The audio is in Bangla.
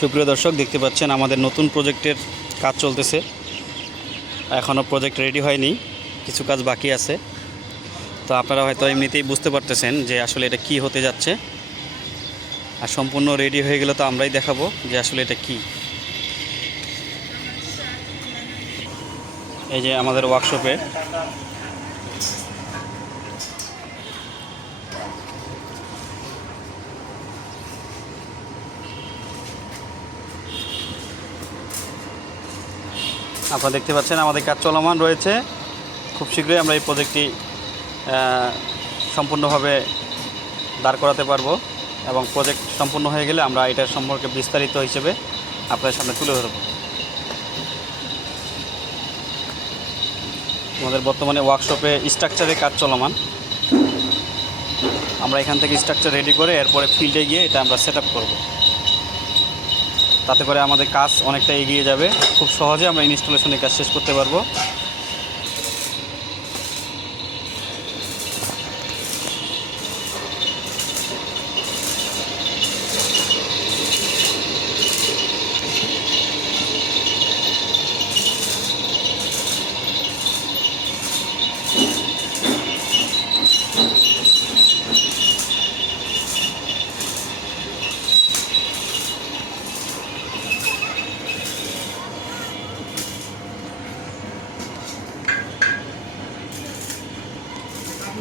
সুপ্রিয় দর্শক, দেখতে পাচ্ছেন আমাদের নতুন প্রজেক্টের কাজ চলতেছে। এখনও প্রজেক্ট রেডি হয়নি, কিছু কাজ বাকি আছে। তো আপনারা হয়তো এমনিতেই বুঝতে পারতেছেন যে আসলে এটা কি হতে যাচ্ছে। আর সম্পূর্ণ রেডি হয়ে গেলে তো আমরাই দেখাবো যে আসলে এটা কী। এই যে আমাদের ওয়ার্কশপে আপনারা দেখতে পাচ্ছেন, আমাদের কাজ চলমান রয়েছে। খুব শীঘ্রই আমরা এই প্রজেক্টটি সম্পূর্ণভাবে দাঁড় করাতে পারব এবং প্রজেক্ট সম্পূর্ণ হয়ে গেলে আমরা এটার সম্পর্কে বিস্তারিত হিসেবে আপনাদের সামনে তুলে ধরব। আমাদের বর্তমানে ওয়ার্কশপে স্ট্রাকচারে কাজ চলমান। আমরা এখান থেকে স্ট্রাকচার রেডি করে এরপরে ফিল্ডে গিয়ে এটা আমরা সেট আপ করব। তাতে করে আমাদের কাজ অনেকটা এগিয়ে যাবে। খুব সহজে আমরা ইনস্টলেশনের কাজ শেষ করতে পারব।